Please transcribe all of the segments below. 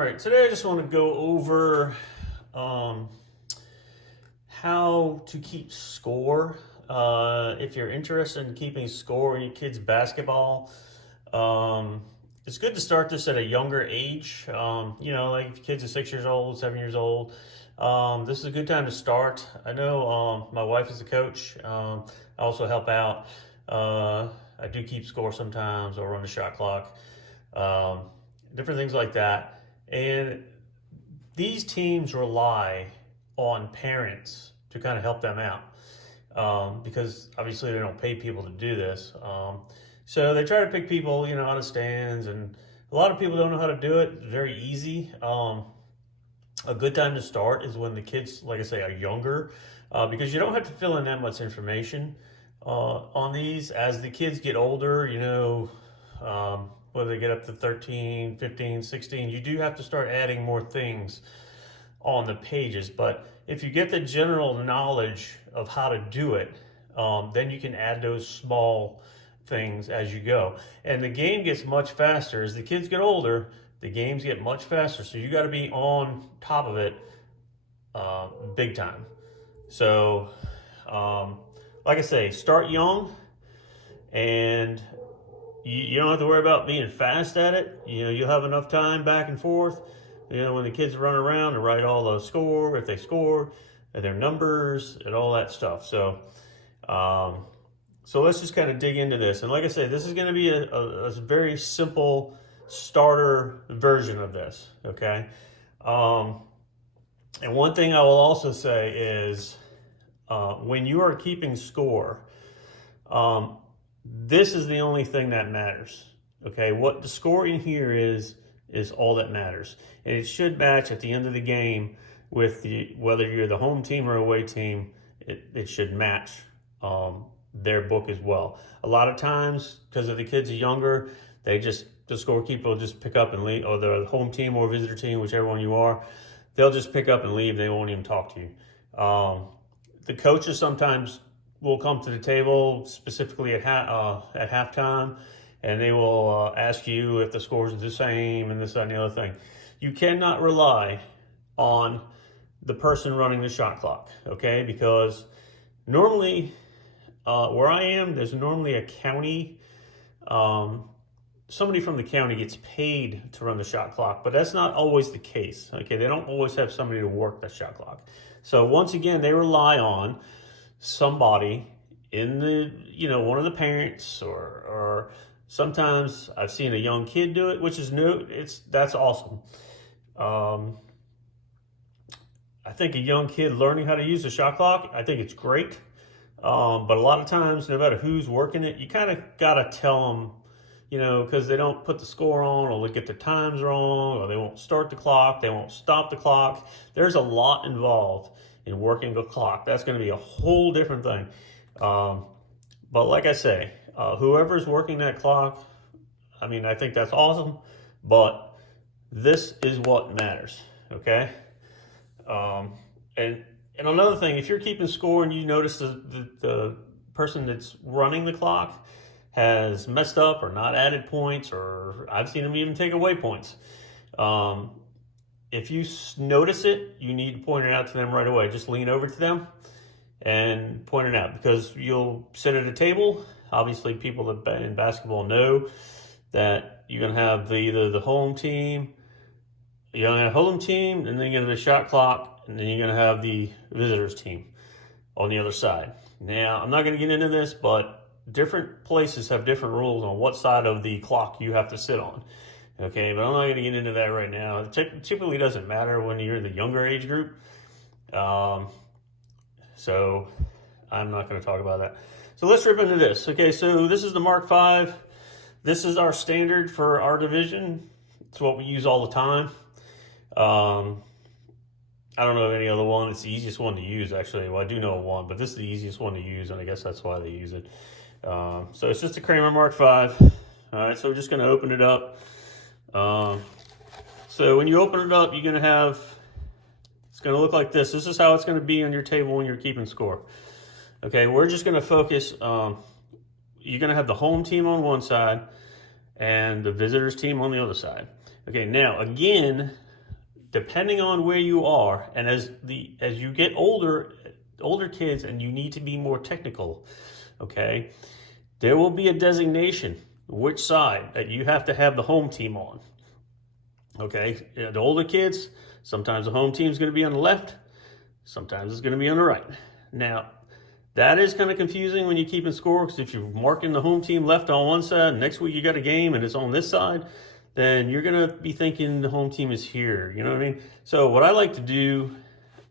All right, today I just want to go over um, how to keep score. If you're interested in keeping score in your kids' basketball, it's good to start this at a younger age. Like if your kids are 6 years old, 7 years old, this is a good time to start. I know my wife is a coach. I also help out. I do keep score sometimes or run the shot clock, um, different things like that. And these teams rely on parents to kind of help them out because obviously they don't pay people to do this. So they try to pick people, out of stands, and a lot of people don't know how to do it. It's very easy. A good time to start is when the kids, like I say, are younger because you don't have to fill in that much information on these. As the kids get older, whether they get up to 13, 15, 16, you do have to start adding more things on the pages. But if you get the general knowledge of how to do it, then you can add those small things as you go. And the game gets much faster. As the kids get older, the games get much faster. So you got to be on top of it big time. So, like I say, start young, and you don't have to worry about being fast at it. You'll have enough time back and forth. When the kids run around to write all the score, if they score, and their numbers, and all that stuff. So let's just kind of dig into this. And like I said, this is going to be a very simple starter version of this, okay? And one thing I will also say is when you are keeping score, this is the only thing that matters, okay? What the score in here is all that matters. And it should match at the end of the game with whether you're the home team or away team, it should match their book as well. A lot of times, because if the kids are younger, the scorekeeper will just pick up and leave, or the home team or visitor team, whichever one you are, they'll just pick up and leave. They won't even talk to you. The coaches sometimes will come to the table specifically at halftime, and they will ask you if the scores are the same and this, that, and the other thing. You cannot rely on the person running the shot clock, okay? Because normally, where I am, there's normally a county, somebody from the county gets paid to run the shot clock, but that's not always the case, okay? They don't always have somebody to work that shot clock. So once again, they rely on somebody in one of the parents, or sometimes I've seen a young kid do it, which is new. That's awesome. I think a young kid learning how to use the shot clock, I think it's great. But a lot of times, no matter who's working it, you kind of got to tell them, because they don't put the score on, or they get the times wrong, or they won't start the clock, they won't stop the clock. There's a lot involved in working the clock. That's going to be a whole different thing. But like I say, whoever's working that clock, I think that's awesome, but this is what matters, okay? And another thing, if you're keeping score and you notice the person that's running the clock has messed up or not added points, or I've seen them even take away points. If you notice it, you need to point it out to them right away. Just lean over to them and point it out, because you'll sit at a table. Obviously, people that in basketball know that you're going to have either the home team, you're going to have a home team, and then you're going to have the shot clock, and then you're going to have the visitors team on the other side. Now, I'm not going to get into this, but different places have different rules on what side of the clock you have to sit on. Okay, but I'm not going to get into that right now. It typically doesn't matter when you're in the younger age group. So I'm not going to talk about that. So let's rip into this. Okay, so this is the Mark V. This is our standard for our division. It's what we use all the time. I don't know of any other one. It's the easiest one to use, actually. Well, I do know of one, but this is the easiest one to use, and I guess that's why they use it. So it's just a Kramer Mark V. All right, so we're just going to open it up. So when you open it up, you're going to have, it's going to look like this. This is how it's going to be on your table when you're keeping score. Okay, we're just going to focus, you're going to have the home team on one side and the visitors team on the other side. Okay, now again, depending on where you are, and as you get older kids, and you need to be more technical, okay, there will be a designation which side that you have to have the home team on. Okay, the older kids, sometimes the home team is going to be on the left, sometimes it's going to be on the right. Now, that is kind of confusing when you're keeping score, because if you're marking the home team left on one side, and next week you got a game and it's on this side, then you're going to be thinking the home team is here. You know what I mean? So what I like to do,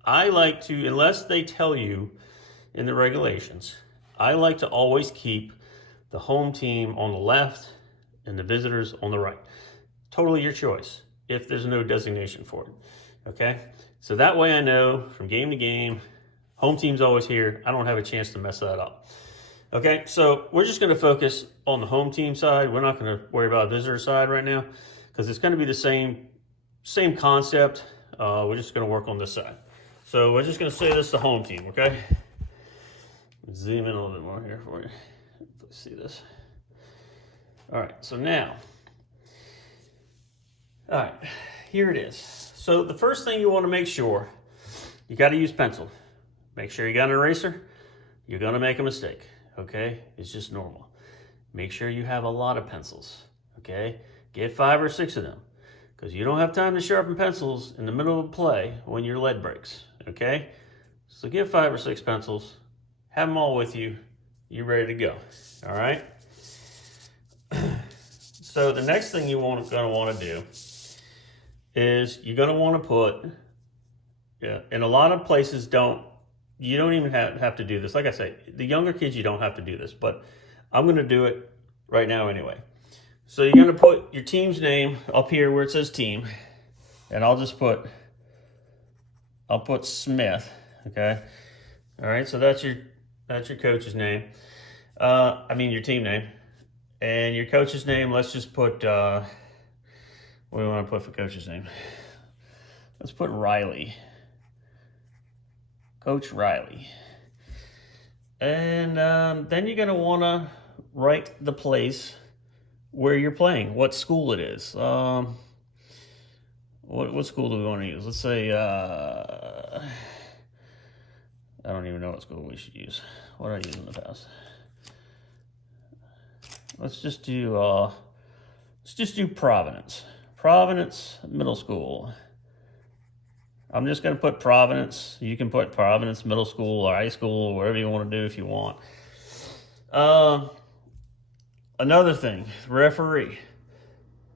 unless they tell you in the regulations, I like to always keep the home team on the left and the visitors on the right. Totally your choice if there's no designation for it. Okay? So that way I know from game to game, home team's always here. I don't have a chance to mess that up. Okay, so we're just going to focus on the home team side. We're not going to worry about visitor side right now, because it's going to be the same concept. We're just going to work on this side. So we're just going to say this is the home team, okay? Zoom in a little bit more here for you. Let's see this. All right, so now, all right, here it is. So the first thing you want to make sure, you got to use pencil. Make sure you got an eraser. You're going to make a mistake, okay? It's just normal. Make sure you have a lot of pencils, okay? Get 5 or 6 of them, because you don't have time to sharpen pencils in the middle of play when your lead breaks, okay? So get 5 or 6 pencils, have them all with you, you're ready to go, all right? So the next thing you're going to want to do is you're going to want to put, and a lot of places you don't even have to do this. Like I say, the younger kids, you don't have to do this, but I'm going to do it right now anyway. So you're going to put your team's name up here where it says team, and I'll put Smith, okay? All right, so that's your coach's name. Your team name. And your coach's name, let's just put, what do we want to put for coach's name? Let's put Riley. Coach Riley. And then you're going to want to write the place where you're playing, what school it is. What school do we want to use? Let's say, I don't even know what school we should use. What did I use in the past? Let's just do Providence. Providence Middle School. I'm just going to put Providence. You can put Providence Middle School or high school, whatever you want to do if you want. Another thing, referee.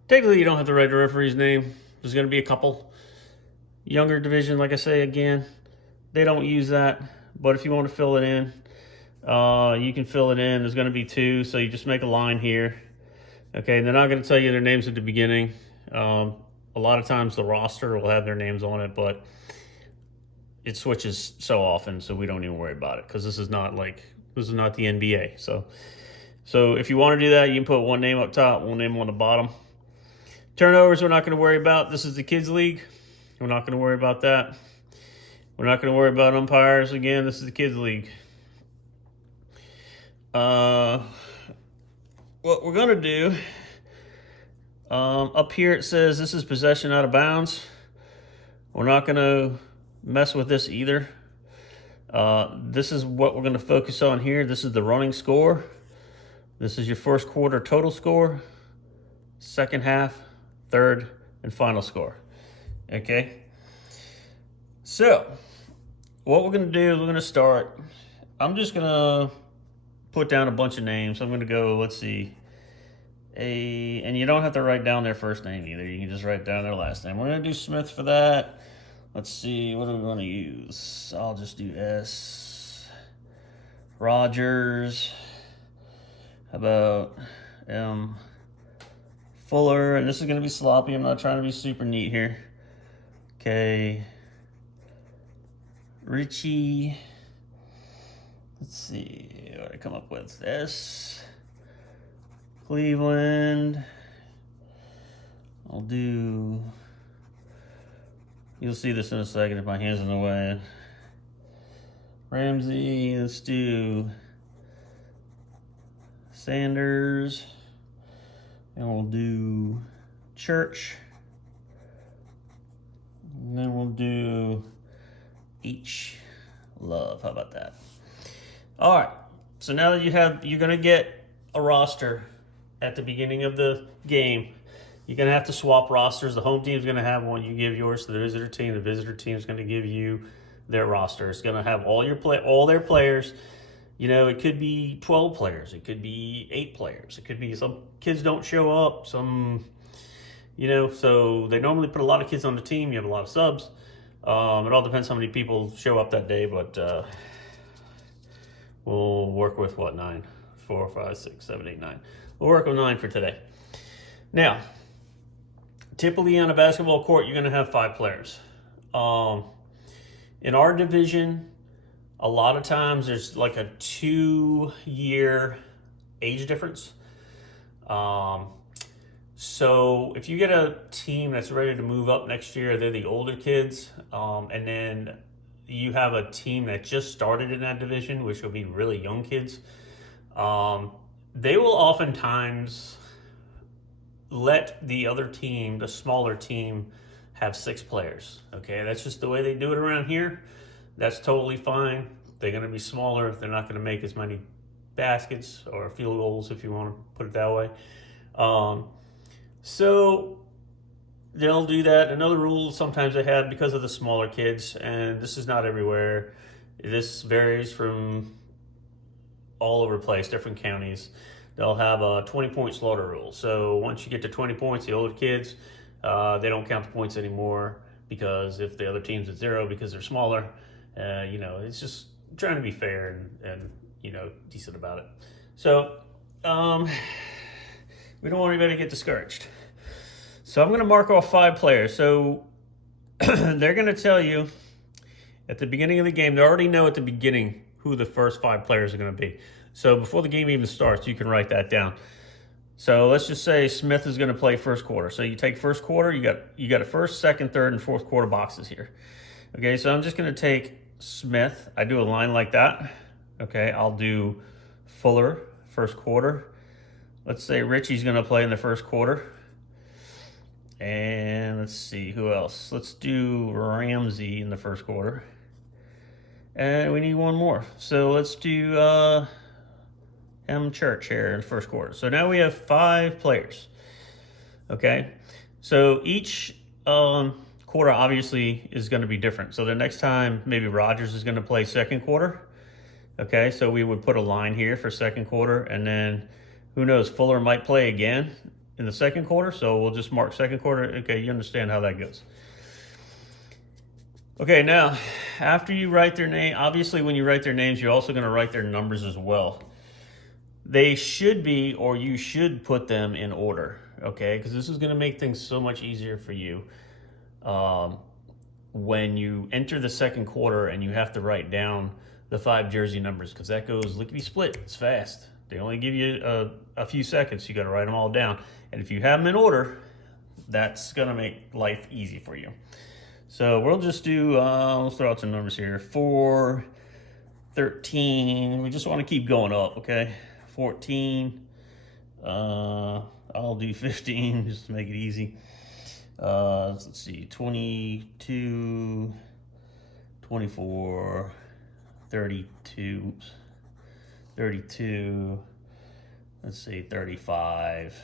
Technically, you don't have to write the referee's name. There's going to be a couple. Younger division, like I say again, they don't use that. But if you want to fill it in, you can fill it in. There's going to be 2, so you just make a line here. Okay, and they're not going to tell you their names at the beginning. A lot of times the roster will have their names on it, but it switches so often, so we don't even worry about it, because this is not the NBA. So if you want to do that, you can put one name up top, one name on the bottom. Turnovers, we're not going to worry about. This is the kids' league. We're not going to worry about that. We're not going to worry about umpires. Again, this is the kids' league. What we're going to do, up here it says this is possession out of bounds. We're not going to mess with this either. This is what we're going to focus on here. This is the running score. This is your first quarter total score, second half, third, and final score. Okay? So, what we're going to do is we're going to start. I'm just going to put down a bunch of names. I'm going to go, let's see. And you don't have to write down their first name either. You can just write down their last name. We're going to do Smith for that. Let's see, what do we want to use? I'll just do S. Rogers. How about M. Fuller. And this is going to be sloppy. I'm not trying to be super neat here. Okay. Richie. Let's see what I come up with. S. Cleveland. I'll do... You'll see this in a second if my hand's in the way. Ramsey, let's do Sanders. And we'll do Church. do H Love. How about that? All right. So now that you're going to get a roster at the beginning of the game. You're going to have to swap rosters. The home team's going to have one. You give yours to the visitor team. The visitor team's going to give you their roster. It's going to have all their players. You know, it could be 12 players. It could be 8 players. It could be some kids don't show up. Some, you know, so they normally put a lot of kids on the team. You have a lot of subs. It all depends how many people show up that day, but we'll work with what, 9? 4, 5, 6, 7, 8, 9. We'll work with 9 for today. Now, typically on a basketball court, you're going to have 5 players. In our division, a lot of times there's like a 2-year age difference. So if you get a team that's ready to move up next year, they're the older kids, and then you have a team that just started in that division, which will be really young kids, they will oftentimes let the other team, the smaller team, have 6 players. Okay, that's just the way they do it around here. That's totally fine. They're going to be smaller. They're not going to make as many baskets or field goals, if you want to put it that way. So they'll do that. Another rule sometimes they have because of the smaller kids, and this is not everywhere. This varies from all over the place, different counties. They'll have a 20-point slaughter rule. So once you get to 20 points, the older kids, they don't count the points anymore, because if the other team's at 0 because they're smaller, you know, it's just trying to be fair and you know, decent about it. So we don't want anybody to get discouraged. So I'm going to mark off 5 players. So they're going to tell you at the beginning of the game, they already know at the beginning who the first 5 players are going to be. So before the game even starts, you can write that down. So let's just say Smith is going to play first quarter. So you take first quarter, you got a first, second, third, and fourth quarter boxes here. Okay, so I'm just going to take Smith. I do a line like that. Okay, I'll do Fuller first quarter. Let's say Richie's going to play in the first quarter. And let's see, who else? Let's do Ramsey in the first quarter. And we need one more. So let's do M. Church here in the first quarter. So now we have 5 players. Okay, so each quarter obviously is going to be different. So the next time maybe Rogers is going to play second quarter. Okay, so we would put a line here for second quarter, and then who knows, Fuller might play again in the second quarter, so we'll just mark second quarter. Okay, you understand how that goes. Okay, now, after you write their name, obviously when you write their names, you're also going to write their numbers as well. They should be, or you should put them in order, okay? Because this is going to make things so much easier for you when you enter the second quarter and you have to write down the 5 jersey numbers, because that goes lickety-split. It's fast. They only give you a few seconds. You got to write them all down. And if you have them in order, that's going to make life easy for you. So we'll just do, let's throw out some numbers here. 4, 13. We just want to keep going up, okay? 14. I'll do 15 just to make it easy. Let's see, 22, 24, 32, 32, let's see, 35,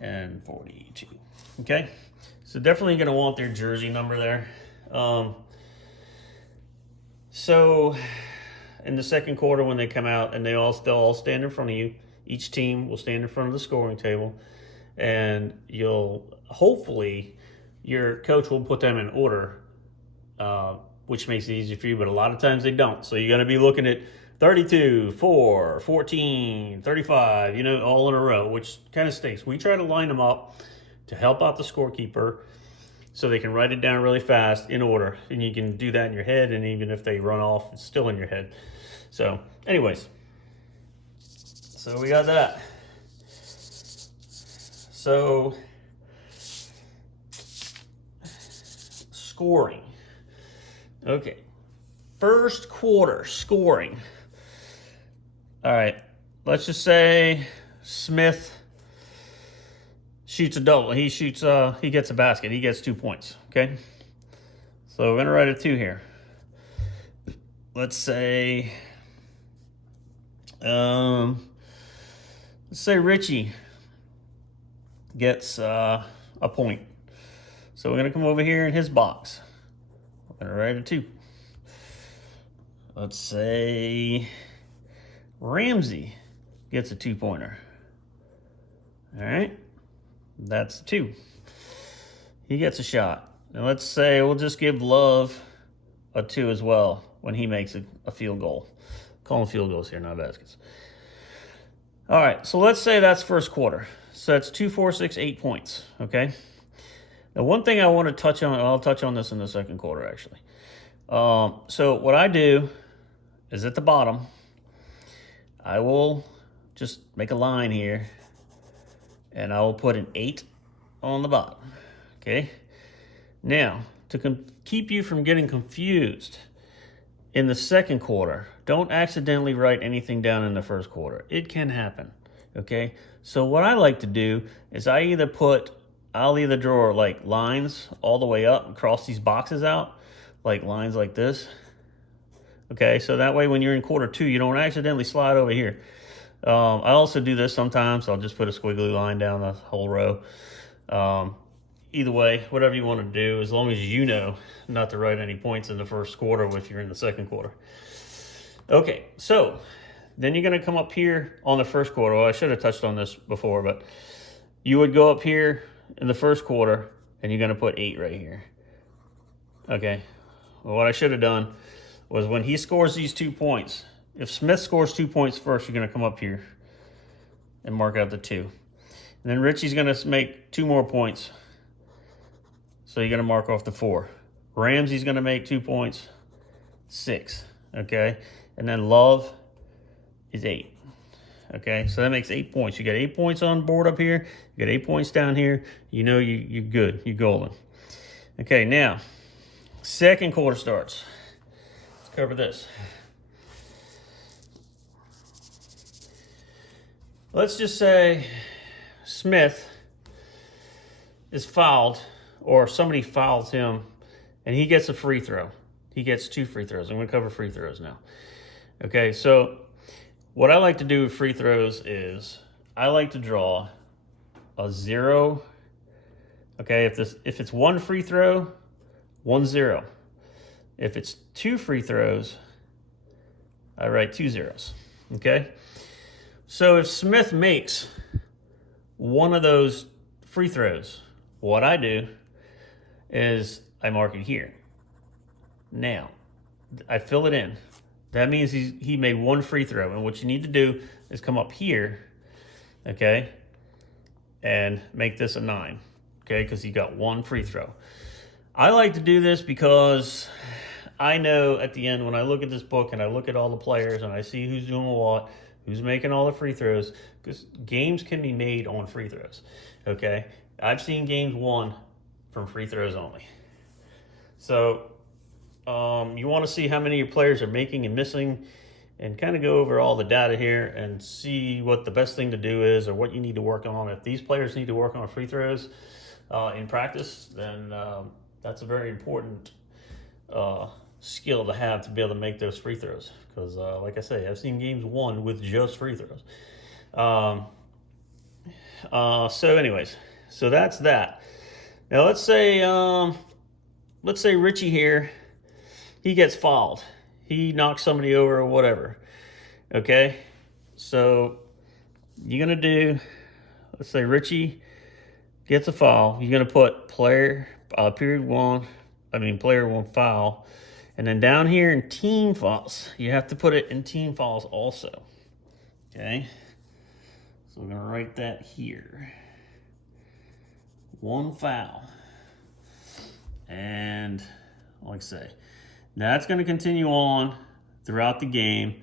and 42. Okay, so definitely going to want their jersey number there. So in the second quarter, when they come out and they'll all stand in front of you, each team will stand in front of the scoring table, and hopefully your coach will put them in order, which makes it easy for you, but a lot of times they don't. So you're going to be looking at 32, 4, 14, 35, you know, all in a row, which kind of stinks. We try to line them up to help out the scorekeeper so they can write it down really fast in order. And you can do that in your head, and even if they run off, it's still in your head. So anyways, so we got that. So scoring. Okay. First quarter scoring. All right. Let's just say Smith shoots a double. He gets a basket. He gets 2 points. Okay. So we're gonna write a 2 here. Let's say, Richie gets a point. So we're gonna come over here in his box. We're gonna write a 2. Let's say Ramsey gets a 2-pointer. All right, that's 2. He gets a shot. Now let's say we'll just give Love a 2 as well when he makes a field goal. Call them field goals here, not baskets. All right, so let's say that's first quarter. So that's 2, 4, 6, 8 points, okay? Now one thing I want to touch on, I'll touch on this in the second quarter actually. So what I do is at the bottom, I will just make a line here and I will put an 8 on the bottom, okay? Now, to keep you from getting confused, in the second quarter, don't accidentally write anything down in the first quarter. It can happen, okay? So what I like to do is I'll either draw like lines all the way up and cross these boxes out, like lines like this, okay? So that way when you're in quarter 2, you don't accidentally slide over here. I also do this sometimes. I'll just put a squiggly line down the whole row. Either way, whatever you want to do, as long as you know not to write any points in the first quarter if you're in the second quarter. Okay, so then you're going to come up here on the first quarter. Well, I should have touched on this before, but you would go up here in the first quarter and you're going to put 8 right here. Okay, well, what I should have done was when he scores these 2 points, if Smith scores 2 points first, you're going to come up here and mark out the 2. And then Richie's going to make 2 more points. So you're going to mark off the 4. Ramsey's going to make 2 points, 6, okay? And then Love is 8, okay? So that makes 8 points. You got 8 points on board up here. You got 8 points down here. You know you're good. You're golden. Okay, now, second quarter starts. Let's cover this. Let's just say Smith is fouled, or somebody fouls him, and he gets a free throw. He gets 2 free throws. I'm going to cover free throws now. Okay, so what I like to do with free throws is I like to draw a 0. Okay, if it's 1 free throw, 1 0. If it's 2 free throws, I write 2 zeros. Okay, so if Smith makes one of those free throws, what I do is I mark it here. Now, I fill it in. That means he made 1 free throw. And what you need to do is come up here, okay, and make this a 9, okay, because he got 1 free throw. I like to do this because I know at the end when I look at this book and I look at all the players and I see who's doing what, who's making all the free throws, because games can be made on free throws, okay? I've seen games won from free throws only. So you want to see how many of your players are making and missing and kind of go over all the data here and see what the best thing to do is or what you need to work on. If these players need to work on free throws in practice, then that's a very important skill to have to be able to make those free throws. Because like I say, I've seen games won with just free throws. So anyways, so that's that. Now let's say Richie here, he gets fouled. He knocks somebody over or whatever. Okay, so you're gonna do, let's say Richie gets a foul. You're gonna put player one foul, and then down here in team fouls, you have to put it in team fouls also. Okay, so we're gonna write that here. 1 foul. And like I say, that's going to continue on throughout the game.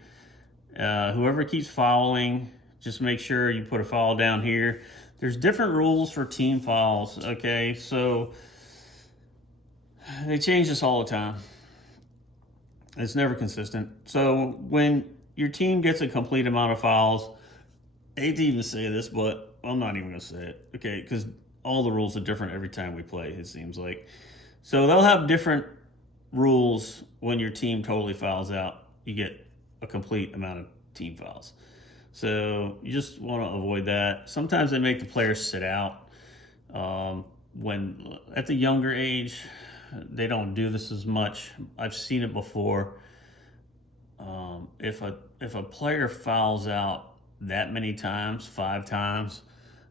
Whoever keeps fouling, just make sure you put a foul down here. There's different rules for team fouls, okay? So they change this all the time. It's never consistent. So when your team gets a complete amount of fouls, I hate to even say this, but I'm not even going to say it, okay? Because all the rules are different every time we play, it seems like. So they'll have different rules, when your team totally fouls out, you get a complete amount of team fouls. So you just want to avoid that. Sometimes they make the players sit out. When at the younger age, they don't do this as much. I've seen it before. If a player fouls out that many times, 5 times,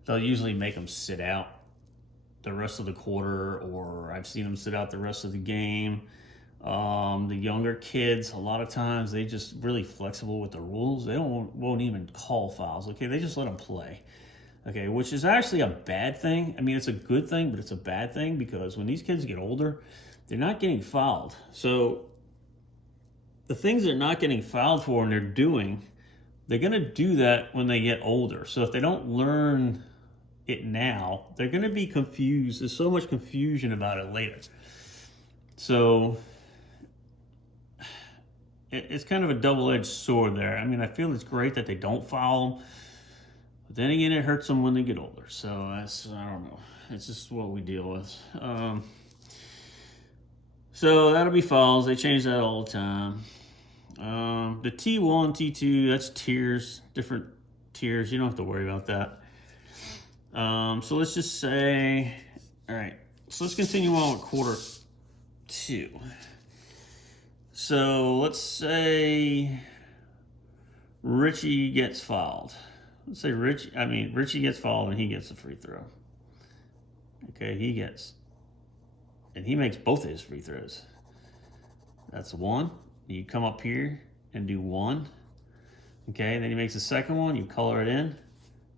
they'll usually make them sit out the rest of the quarter, or I've seen them sit out the rest of the game. The younger kids, a lot of times, they just really flexible with the rules. They won't even call fouls. Okay, they just let them play. Okay, which is actually a bad thing. I mean, it's a good thing, but it's a bad thing because when these kids get older, they're not getting fouled. So the things they're not getting fouled for and they're doing, they're going to do that when they get older. So if they don't learn it now, they're going to be confused. There's so much confusion about it later. So it's kind of a double-edged sword there. I mean, I feel it's great that they don't foul them, but then again, it hurts them when they get older. So I don't know. It's just what we deal with. So that'll be fouls. They change that all the time. The T1, T2, that's tiers, different tiers. You don't have to worry about that. So let's just say, all right, so let's continue on with quarter 2. So let's say Richie gets fouled. Let's say Richie gets fouled and he gets a free throw. Okay, and he makes both of his free throws. That's 1. You come up here and do 1. Okay, and then he makes the second one, you color it in,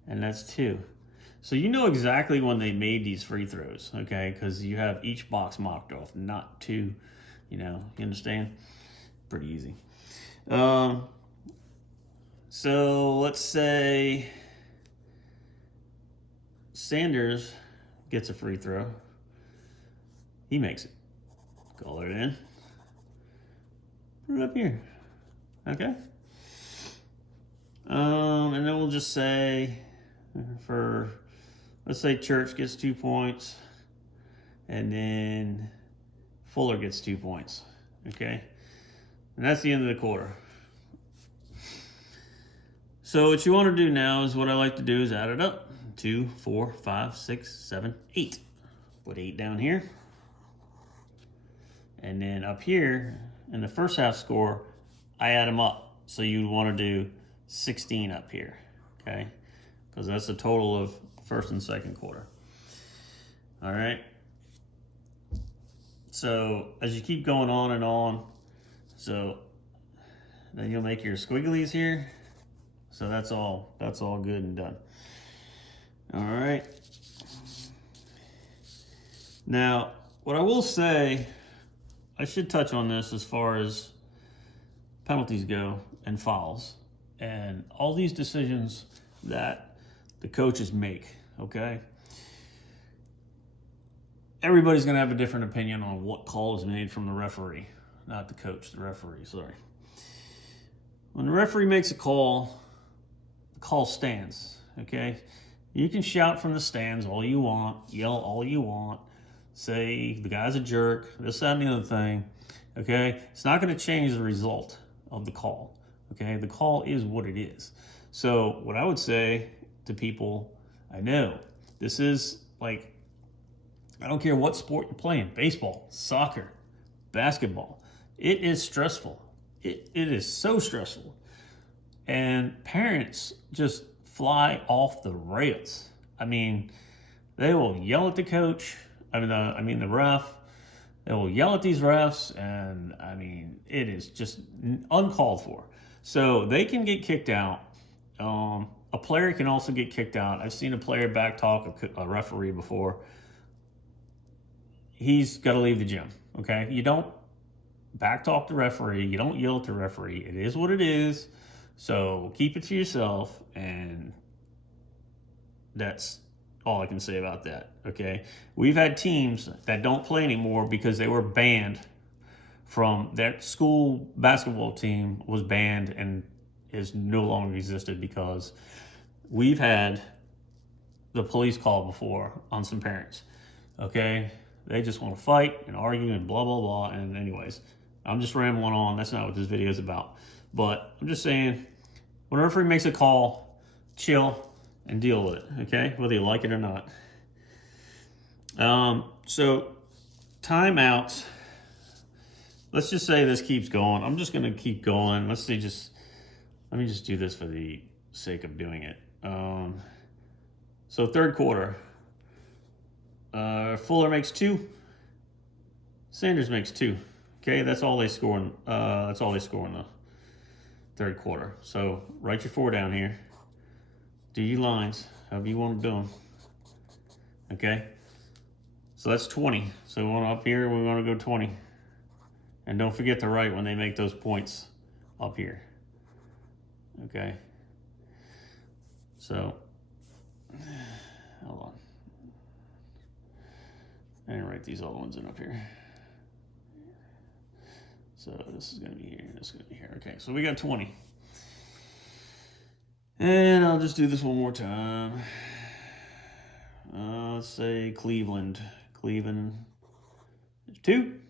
and that's 2. So you know exactly when they made these free throws, okay? Because you have each box marked off, not 2, you understand? Pretty easy. So let's say Sanders gets a free throw. He makes it. Color it in. Put it up here. Okay? And then we'll just say let's say Church gets 2 points, and then Fuller gets 2 points. Okay? And that's the end of the quarter. So what you want to do now is what I like to do is add it up. 2, 4, 5, 6, 7, 8. Put 8 down here. And then up here, in the first half score, I add them up. So you want to do 16 up here, okay? Because that's the total of first and second quarter. All right? So as you keep going on and on, so then you'll make your squigglies here. So that's all good and done. All right. Now, what I will say, I should touch on this as far as penalties go and fouls and all these decisions that the coaches make, okay? Everybody's going to have a different opinion on what call is made from the referee. Not the coach, the referee, sorry. When the referee makes a call, the call stands, okay? You can shout from the stands all you want, yell all you want, say the guy's a jerk, this, that, and the other thing, okay? It's not going to change the result of the call, okay? The call is what it is. So what I would say to people, I know this is like, I don't care what sport you're playing, baseball, soccer, basketball. It is stressful. It is so stressful. And parents just fly off the rails. I mean, they will yell at the coach. The ref. They will yell at these refs, and I mean, it is just uncalled for. So they can get kicked out. A player can also get kicked out. I've seen a player backtalk a referee before. He's got to leave the gym, okay? You don't backtalk the referee. You don't yell at the referee. It is what it is. So keep it to yourself, and that's all I can say about that, okay? We've had teams that don't play anymore because they were banned from their school basketball team was banned and is no longer existed because we've had the police call before on some parents, okay? They just want to fight and argue and blah, blah, blah. And anyways, I'm just rambling on. That's not what this video is about. But I'm just saying, when a referee makes a call, chill and deal with it, okay? Whether you like it or not. So timeouts. Let's just say this keeps going. I'm just going to keep going. Let me just do this for the sake of doing it. So third quarter. Fuller makes 2. Sanders makes 2. Okay, that's all they score in the third quarter. So write your 4 down here. Do your lines, however you want to do them. Okay, so that's 20. So we want up here, we want to go 20. And don't forget to write when they make those points up here. Okay, so hold on. I didn't write these other ones in up here. So this is going to be here, this is going to be here. Okay, so we got 20. And I'll just do this one more time. Let's say Cleveland. Cleveland is 2.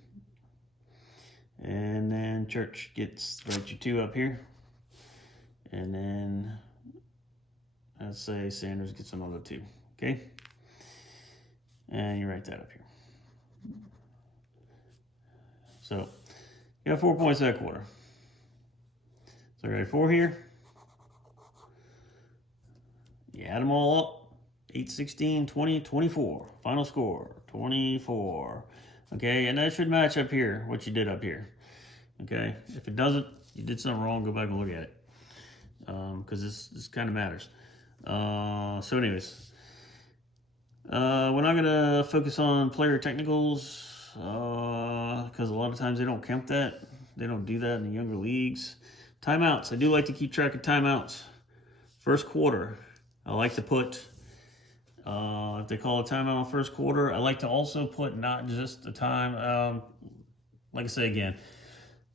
And then Church gets, write your 2 up here. And then let's say Sanders gets another 2. Okay? And you write that up here. So you got 4 points that quarter. So you got 4 here. You add them all up. 8, 16, 20, 24. Final score, 24. Okay, and that should match up here, what you did up here. Okay, if it doesn't, you did something wrong, go back and look at it. Because this kind of matters. So anyways, we're not going to focus on player technicals because a lot of times they don't count that. They don't do that in the younger leagues. Timeouts. I do like to keep track of timeouts. First quarter, I like to put, if they call a timeout on first quarter, I like to also put not just the time. Like I say again,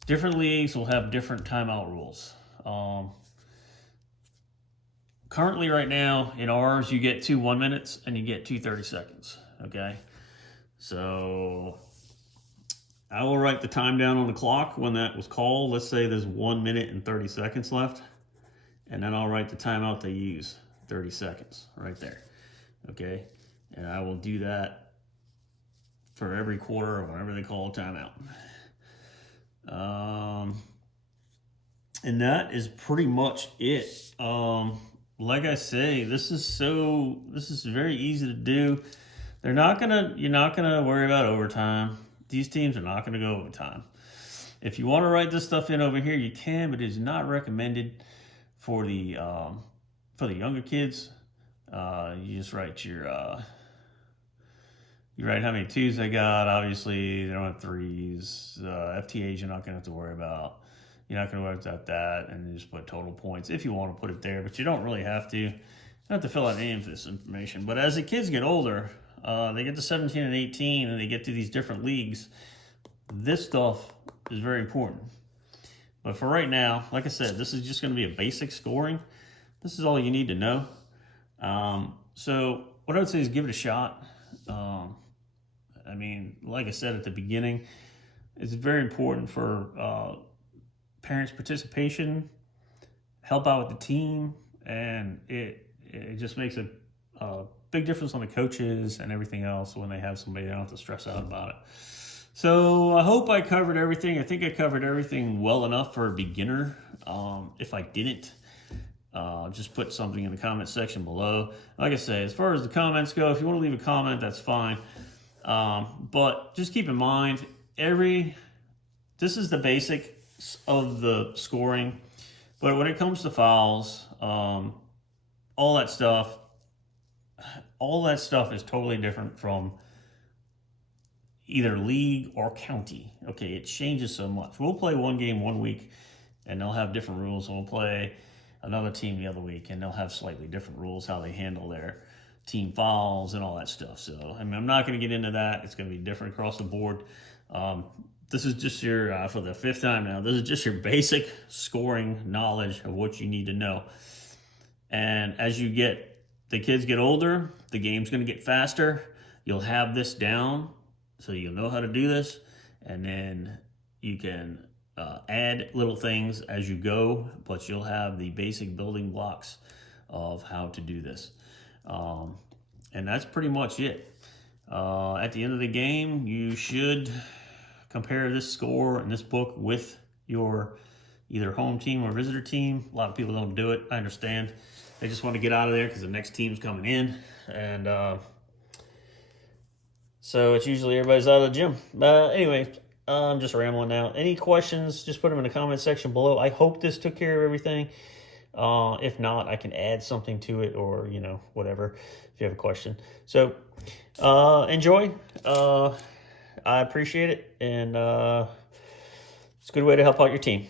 different leagues will have different timeout rules. Currently right now in ours, you get 2 1 minutes and you get 2 30 seconds. Okay, so I will write the time down on the clock when that was called. Let's say there's 1 minute and 30 seconds left, and then I'll write the timeout they use, 30 seconds right there. Okay, and I will do that for every quarter or whenever they call a timeout. And that is pretty much it. Like I say, this is very easy to do. You're not gonna worry about overtime. These teams are not gonna go overtime. If you want to write this stuff in over here, you can, but it is not recommended for the younger kids. You just write you write how many 2s they got. Obviously, they don't have 3s. FTAs you're not gonna have to worry about. You're not going to worry about that, and you just put total points if you want to put it there, but you don't really have to. You don't have to fill out any of this information. But as the kids get older, they get to 17 and 18, and they get to these different leagues. This stuff is very important. But for right now, like I said, this is just going to be a basic scoring. This is all you need to know. So what I would say is give it a shot. I mean, like I said at the beginning, it's very important for parents' participation, help out with the team, and it just makes a big difference on the coaches and everything else when they have somebody they don't have to stress out about it. So I hope I covered everything. I think I covered everything well enough for a beginner. If I didn't, just put something in the comment section below. Like I say, as far as the comments go, if you want to leave a comment, that's fine. But just keep in mind, this is the basic of the scoring, but when it comes to fouls, all that stuff is totally different from either league or county. Okay, it changes so much. We'll play one game one week and they'll have different rules, and we'll play another team the other week and they'll have slightly different rules, how they handle their team fouls and all that stuff. So I mean, I'm not going to get into that. It's going to be different across the board. This is just your, for the 5th time now, this is just your basic scoring knowledge of what you need to know. And as the kids get older, the game's going to get faster. You'll have this down so you'll know how to do this, and then you can add little things as you go, but you'll have the basic building blocks of how to do this. And that's pretty much it. At the end of the game, you should compare this score and this book with your either home team or visitor team. A lot of people don't do it. I understand. They just want to get out of there because the next team's coming in. And so it's usually everybody's out of the gym. Anyway, I'm just rambling now. Any questions, just put them in the comment section below. I hope this took care of everything. If not, I can add something to it, or, you know, whatever, if you have a question. So enjoy. I appreciate it. And it's a good way to help out your team.